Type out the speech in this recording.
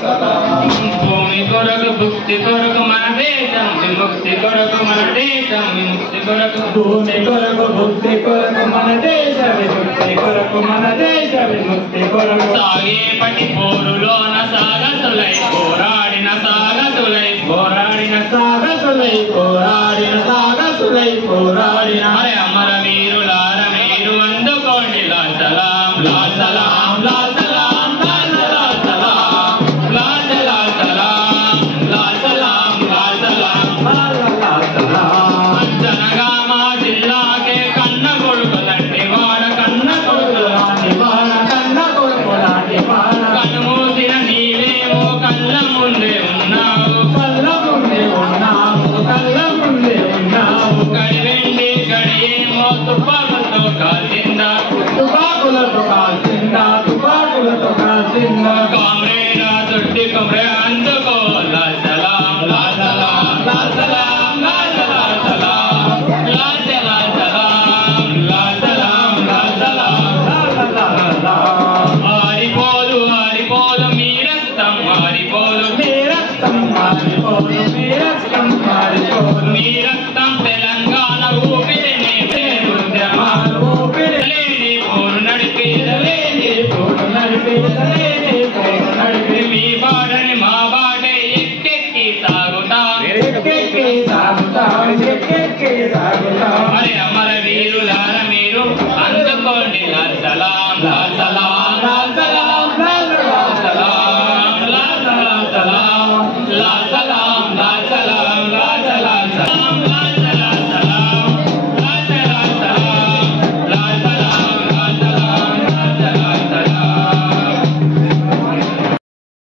భూమి కొరకు భుక్తి కొరకు మన దేశం విముక్తి కొరకు మన దేశం విముక్తి కొరకు భూమి కొరకు భుక్తి కొరకు మన దేశ విముక్తి కొరకు మన దేశ విముక్తి కొరకు సాగేపటి పోరులోన సాగసులై పోరాడిన సాగసులై పోరాడిన సాగసులై పోరాడిన సాగసులై పోరాడిన అరే అమర వీరులార మీరు అందుకోండి లాల్ సలాం లాల్ సలాం లాల్ సలాం లాల్ సలాం లాల్ సలాం లాల్ సలాం లాల్ సలాం లాల్ సలాం జనగామ జిల్లాకే కన్న కొడుకులంటి వాడ కన్న కొడుకులాంటి వాన కన్న కొడుకులాంటి వాన కనుమూసిన నీవేమో కళ్ళ ముందే ఉన్నావు కళ్ళ ముందే ఉన్నావు కళ్ళ ముందే ఉన్నావు కడివెండి గడియేమో తుపాకులతో కాల్చిందా తుపాకులతో కాల్చిందా తుపాకులతో కాల్చిందా కామ్రేడ్